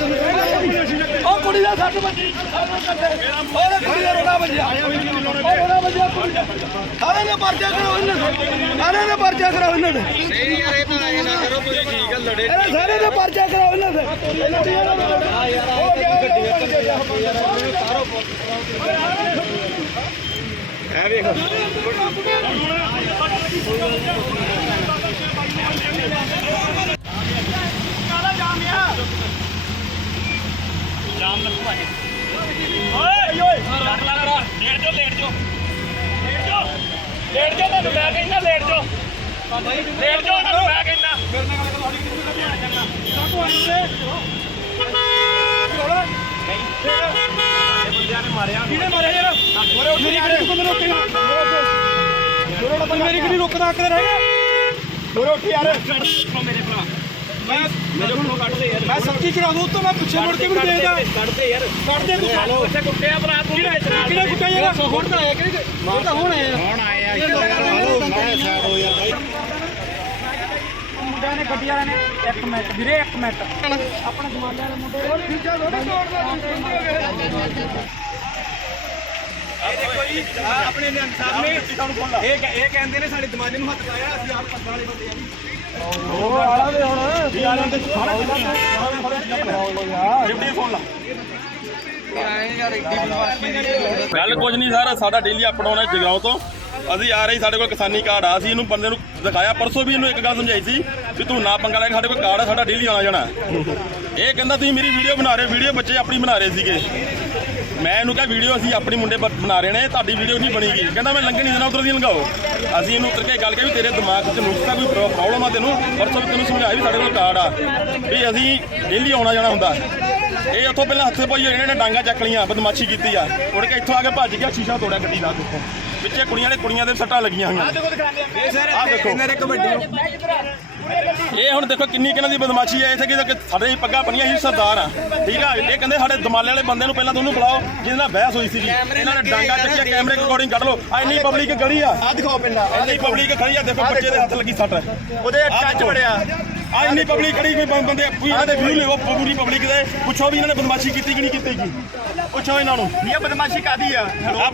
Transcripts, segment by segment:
ਉਹ ਕੁੜੀ ਦਾ ਸੱਟ ਵੱਜੀ ਉਹ ਕੁੜੀ ਦਾ ਰੋਣਾ ਵੱਜਿਆ ਉਹ ਰੋਣਾ ਵੱਜਿਆ ਸਾਰੇ ਨੇ ਪਰਚੇ ਕਰਾਉਣ ਨੇ ਸਾਰੇ ਨੇ ਪਰਚੇ ਕਰਾਉਣ ਨੇ ਸਹੀ ਯਾਰ, ਇਹ ਤਾਂ ਇਹ ਨਾ ਕਰੋ, ਤੁਸੀਂ ਠੀਕ ਹੈ ਲੜੇ। ਸਾਰੇ ਨੇ ਪਰਚੇ ਕਰਾਉਣ ਨੇ ਇਹ ਵੇਖ ਓਏ ਓਏ ਲੜ ਲੜ ਲੇਟ ਜੋ ਲੇਟ ਜੋ ਲੇਟ ਜੋ ਲੇਟ ਜੋ ਤੁਹਾਨੂੰ ਮੈਂ ਕਹਿੰਦਾ ਲੇਟ ਜੋ ਲੇਟ ਜੋ ਤੁਹਾਨੂੰ ਮੈਂ ਕਹਿੰਦਾ ਕਿਹਨੇ ਮਾਰਿਆ ਯਾਰ? ਮੇਰੀ ਗੱਡੀ ਤੋਂ ਮੈਨੂੰ ਰੋਕੇਗਾ? ਮੇਰੀ ਗੱਡੀ ਰੋਕਦਾ ਕਰ ਰਹੇਗਾ ਦੋਰੇ ਉੱਠ ਯਾਰ। ਮੇਰੇ ਭਰਾ। ਮੈਂ ਮੇਰੇ ਕੋਲੋਂ ਕੱਢ ਦੇ ਯਾਰ। ਮੈਂ ਸਬਜ਼ੀ ਚੜਾ ਦੂੰ ਤੋਂ ਮੈਂ ਪਿੱਛੇ ਮੁੜ ਕੇ ਵੀ ਦੇਖਦਾ। ਕੱਢ ਦੇ ਯਾਰ। ਕੱਢ ਦੇ ਤੂੰ ਚਲੋ ਉੱਥੇ ਕੁੱਟਿਆ ਭਰਾ ਤੂੰ। ਕਿਹੜਾ ਕੁੱਟਿਆ ਯਾਰ? ਹੁਣ ਤਾਂ ਆਇਆ ਕਿਹੜੀ ਹੁਣ ਤਾਂ ਹੁਣ ਆਇਆ। ਹੁਣ ਆਏ ਆ ਇੱਥੇ ਯਾਰ ਮੈਂ ਸਾਈਡ ਹੋ ਯਾਰ ਮੁੰਡਿਆਂ ਨੇ ਗੱਡੀ ਵਾਲਿਆਂ ਨੇ ਇੱਕ ਮਿੰਟ ਵੀਰੇ ਇੱਕ ਮਿੰਟ। ਆਪਣੇ ਜਮਾਨੇ ਵਾਲੇ ਮੁੰਡੇ। ਹੋਰ ਫੀਚਾ ਥੋੜੀ ਤੋੜਦਾ ਆਪਣੇ ਨੇ ਇਨਸਾਫ ਇਹ ਇਹ ਕਹਿੰਦੇ ਨੇ ਸਾਡੇ ਦਿਮਾਗ ਨੂੰ ਹੱਥ ਲਾਇਆ ਅਸੀਂ ਆਪ ਪੱਥਰ ਵਾਲੇ ਬੰਦੇ ਆ ਉਹ ਆਲਾ ਦੇ ਹੁਣ ਯਾਰਾਂ ਦੇ ਸਾਰਾ ਡਿਊਟੀ ਫੋਨ ਲਾ ਗੱਲ ਕੁਝ ਨਹੀਂ ਸਰ, ਸਾਡਾ ਡੇਲੀ ਅਪਡਾਊਨ ਹੈ ਜਗਰਾਉਂ ਤੋਂ। ਅਸੀਂ ਆ ਰਹੀ ਸਾਡੇ ਕੋਲ ਕਿਸਾਨੀ ਕਾਰਡ ਆ, ਅਸੀਂ ਇਹਨੂੰ ਬੰਦੇ ਨੂੰ ਦਿਖਾਇਆ। ਪਰਸੋਂ ਵੀ ਇਹਨੂੰ ਇੱਕ ਗੱਲ ਸਮਝਾਈ ਸੀ ਵੀ ਤੂੰ ਨਾ ਪੰਗਾ ਲੈ ਸਾਡੇ ਕੋਲ ਕਾਰਡ ਆ, ਸਾਡਾ ਡੇਲੀ ਆਣਾ ਜਾਣਾ। ਇਹ ਕਹਿੰਦਾ, ਤੁਸੀਂ ਮੇਰੀ ਵੀਡੀਓ ਬਣਾ ਰਹੇ ਵੀਡੀਓ ਬੱਚੇ ਆਪਣੀ ਬਣਾ ਰਹੇ ਸੀਗੇ। ਮੈਂ ਇਹਨੂੰ ਕਿਹਾ ਵੀਡੀਓ ਅਸੀਂ ਆਪਣੀ ਮੁੰਡੇ ਬਣਾ ਰਹੇ ਨੇ ਤੁਹਾਡੀ ਵੀਡੀਓ ਨਹੀਂ ਬਣੀਗੀ। ਕਹਿੰਦਾ ਮੈਂ ਲੰਘਣ ਦੇਣਾ ਉਧਰ ਦੀ ਲੰਘਾਓ। ਅਸੀਂ ਇਹਨੂੰ ਉੱਤਰ ਕੇ ਗੱਲ ਕਹੀ ਵੀ ਤੇਰੇ ਦਿਮਾਗ 'ਚ ਨੁਕਸਾ ਕੋਈ ਪ੍ਰੋਬਲਮ ਆ ਤੈਨੂੰ ਪਰਸੋਂ ਤੈਨੂੰ ਸਮਝਾਇਆ ਵੀ ਸਾਡੇ ਕੋਲ ਕਾਰਡ ਆ। ਵੀ ਅਸੀਂ ਡੇਲੀ ਆਉਣਾ ਜਾਣਾ ਹੁੰਦਾ। ਇਹ ਉੱਥੋਂ ਪਹਿਲਾਂ ਹੱਥੇ ਪਾਈ ਹੋਏ ਨੇ ਡਾਂਗਾ ਚੱਕ ਲੀਆਂ ਬਦਮਾਸ਼ੀ ਕੀਤੀ ਆ। ਮੁੜ ਕੇ ਇੱਥੋਂ ਆ ਕੇ ਭੱਜ ਗਿਆ ਸ਼ੀਸ਼ਾ ਤੋੜਿਆ ਗੱਡੀ ਦਾ ਦੇਖੋ। ਵਿੱਚੇ ਕੁੜੀਆਂ ਨੇ ਕੁੜੀਆਂ ਦੇ ਸੱਟਾਂ ਲੱਗੀਆਂ ਹੋਈਆਂ ਆ ਦੇਖੋ ਇਹਨਾਂ ਦੇ ਕਬੱਡੀ ਇਹ ਹੁਣ ਦੇਖੋ ਕਿੰਨੀ ਕਿਹਨਾਂ ਦੀ ਬਦਮਾਸ਼ੀ ਹੈ। ਇੱਥੇ ਕਿ ਸਾਡੇ ਪੱਗਾਂ ਬਣੀਆਂ ਸੀ ਸਰਦਾਰ ਆ। ਠੀਕ ਆ? ਇਹ ਕਹਿੰਦੇ ਸਾਡੇ ਦਮਾਲੇ ਵਾਲੇ ਬੰਦੇ ਨੂੰ ਪਹਿਲਾਂ ਤੁਹਾਨੂੰ ਬੁਲਾਓ ਜਿਹਦੇ ਨਾਲ ਬਹਿਸ ਹੋਈ ਸੀਗੀ। ਇਹਨਾਂ ਨੇ ਡਾਂਗਾ ਚੱਕਿਆ ਕੈਮਰੇ ਰਿਕਾਰਡਿੰਗ ਕੱਢ ਲਓ। ਆ ਇੰਨੀ ਪਬਲਿਕ ਗਲੀ ਆ। ਆ ਦਿਖਾਓ ਪਿੰਡਾ ਇੰਨੀ ਪਬਲਿਕ ਖੜੀ ਆ। ਦੇਖੋ ਬੱਚੇ ਦੇ ਹੱਥ ਲੱਗੀ ਸੱਟ। ਉਹਦੇ ਟੱਚ ਦੇਖੋ। ਆ ਇੰਨੀ ਪਬਲਿਕ ਖੜੀ ਕੋਈ ਬੰ- ਬੰਦੇ ਕੋਈ ਇਹਨਾਂ ਦੇ ਵਿਊ ਲਿਓ ਪੂਰੀ ਪਬਲਿਕ ਦੇ। ਪੁੱਛੋ ਵੀ ਇਹਨਾਂ ਨੇ ਬਦਮਾਸ਼ੀ ਕੀਤੀ ਕਿ ਨਹੀਂ ਕੀਤੀ ਕੀ ਪੁੱਛੋ ਇਹਨਾਂ ਨੂੰ। ਇਹ ਬਦਮਾਸ਼ੀ ਕਾਦੀ ਆ?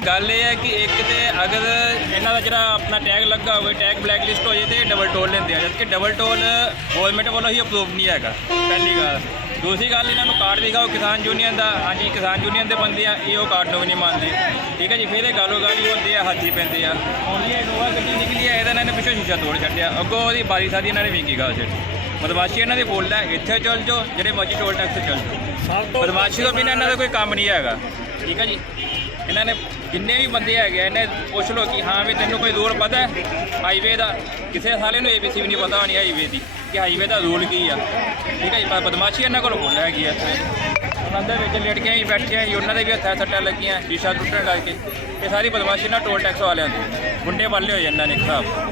ਗੱਲ ਇਹ ਹੈ ਕਿ ਇੱਕ ਤੇ ਅਗਰ ਇਹਨਾਂ ਦਾ ਜਿਹੜਾ ਆਪਣਾ ਟੈਗ ਲੱਗਾ ਹੋਵੇ ਟੈਗ ਬਲੈਕ ਲਿਸਟ ਹੋ ਜੇ ਤੇ ਡਬਲ ਟੋਲ ਲੈਂਦੇ ਆ। ਜਦਕਿ ਡਬਲ ਟੋਲ ਗਵਰਨਮੈਂਟ ਵੱਲੋਂ ਹੀ ਅਪਰੂਵ ਨਹੀਂ ਹੈਗਾ ਪਹਿਲੀ ਗੱਲ। ਦੂਸਰੀ ਗੱਲ ਇਹਨਾਂ ਨੂੰ ਕਾਰਡ ਦਿਖਾਓ ਕਿਸਾਨ ਯੂਨੀਅਨ ਦਾ। ਹਾਂਜੀ ਕਿਸਾਨ ਯੂਨੀਅਨ ਦੇ ਬੰਦੇ ਆ ਇਹ ਉਹ ਕਾਰਡ ਨੂੰ ਵੀ ਨਹੀਂ ਮੰਨਦੇ। ਠੀਕ ਹੈ ਜੀ ਫਿਰ ਇਹ ਗਾਲੋ ਗਾਲੀ ਹੁੰਦੇ ਆ ਹੱਥੀ ਪੈਂਦੇ ਆ। ਹੁਣ ਇਹ ਇਨੋਵਾ ਗੱਡੀ ਨਿਕਲੀ ਆ ਇਹਦਾ ਇਹਨਾਂ ਨੇ ਪਿੱਛੋਂ ਸ਼ੀਸ਼ਾ ਤੋੜ ਛੱਡਿਆ। ਅੱਗੋਂ ਉਹਦੀ ਬਾਰੀ ਸਾਦੀ ਇਹਨਾਂ ਨੇ ਵਿੰਗੀ ਗਾ ਛੱਡੀ ਬਦਮਾਸ਼ੀ ਇਹਨਾਂ ਦੀ ਬੋਲ ਹੈ ਇੱਥੇ ਚੱਲ ਜਾਓ ਜਿਹੜੇ ਮਰਜ਼ੀ ਟੋਲ ਟੈਕਸ ਚੱਲ ਜਾਓ। ਬਦਮਾਸ਼ੀ ਤੋਂ ਬਿਨਾਂ ਇਹਨਾਂ ਦਾ ਕੋਈ ਕੰਮ ਨਹੀਂ ਹੈਗਾ। ਠੀਕ ਹੈ ਜੀ? ਇਹਨਾਂ ਨੇ ਜਿੰਨੇ ਵੀ ਬੰਦੇ ਹੈਗੇ ਇਹਨੇ ਪੁੱਛ ਲਓ ਕਿ ਹਾਂ ਵੀ ਤੈਨੂੰ ਕੋਈ ਰੂਲ ਪਤਾ ਹੈ? ਹਾਈਵੇ ਦਾ। ਕਿਸੇ ਸਾਲੇ ਨੂੰ ਏਬੀਸੀ ਵੀ ਨਹੀਂ ਪਤਾ ਹੋਣੀ ਹਾਈਵੇ ਦੀ ਕਿ ਹਾਈਵੇ ਦਾ ਰੂਲ ਕੀ ਆ। ਠੀਕ ਹੈ ਜੀ? ਪਰ ਬਦਮਾਸ਼ੀ ਇਹਨਾਂ ਕੋਲ ਬੋਲ ਹੈਗੀ ਆ ਇੱਥੇ। ਉਹਨਾਂ ਦੇ ਵਿੱਚ ਲੜਕੀਆਂ ਹੀ ਬੈਠੀਆਂ ਸੀ ਉਹਨਾਂ ਦੇ ਵੀ ਹੱਥਾਂ ਸੱਟਾਂ ਲੱਗੀਆਂ ਸ਼ੀਸ਼ਾ ਟੁੱਟਣ ਕਰਕੇ। ਇਹ ਸਾਰੀ ਬਦਮਾਸ਼ੀ ਨਾਲ ਟੋਲ ਟੈਕਸ ਵਾਲਿਆਂ ਦੀ। ਗੁੰਡੇ ਵਾਲੇ ਹੋਏ ਇਹਨਾਂ ਨੇ ਖਰਾਬ।